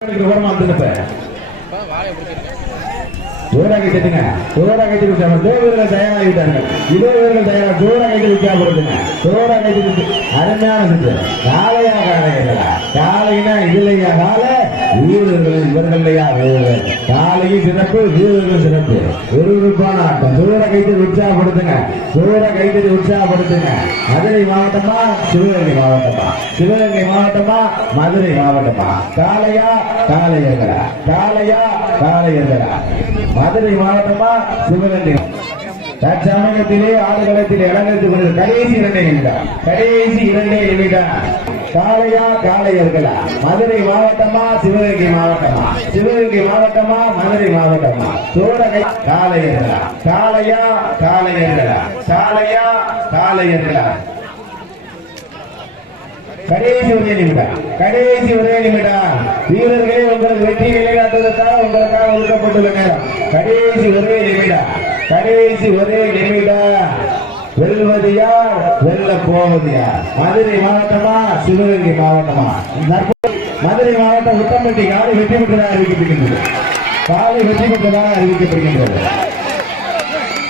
ஓரமா வந்துருப்ப ஜோரா கைத்துங்க ஜோரா கைத்து விட்டாங்க தேவர்கள் தயாராகிட்டாங்க இதே தயாரா ஜோரா கைத்து வித்தியாபடுத்துங்க ஜோரா கைத்து அருமையான வீரர்கள் இவர்களையா? வீரர்கள். காலையும் சிறப்பு வீரர்கள் சிறப்பு. விறுவிறுப்பான ஆட்டம் ஜோர கைத்து உற்சாகப்படுத்துங்க. ஜோர கைத்து உற்சாகப்படுத்துங்க. மதுரை மாவட்டமா? சிவகங்கை மாவட்டமா? சிவகங்கை மாவட்டமா? மதுரை மாவட்டமா? காளையா? காளையர்களா காளையா? காளையர்களா மதுரை மாவட்டமா? சிவகங்கை தற்சமயத்திலே ஆடுகளத்தில் இறங்கத்துக் கொண்டு கடைசி இரண்டே நிமிடம். கடைசி இரண்டே நிமிடம். காளையா காளையர்களா மதுரை மாவட்டமா சிவகங்கை மாவட்டமா? சிவகங்கை மாவட்டமா மதுரை மாவட்டமா? சோழகை காளையர்களா காளையா காளையர்களா காளையா காளையர்களா கடைசி ஒரே நிமிடம். கடைசி ஒரே நிமிடம். வீரர்களே உங்களுக்கு வெற்றி நிலைநாட்டுவதற்காக உங்களுக்காக ஒதுக்கப்பட்டுள்ள நேரம். கடைசி ஒரே நிமிடம். கடைசி ஒரே நிமிடம். வெல்வது யார் வெல்ல போவது யார் மதுரை மாவட்டமா சிவகங்கை மாவட்டமா? மதுரை மாவட்டம் உத்தம்பட்டி காலை வெற்றி பெற்றதாக அறிவிக்கப்படுகின்றது காலை வெற்றி பெற்றதாக அறிவிக்கப்படுகின்றது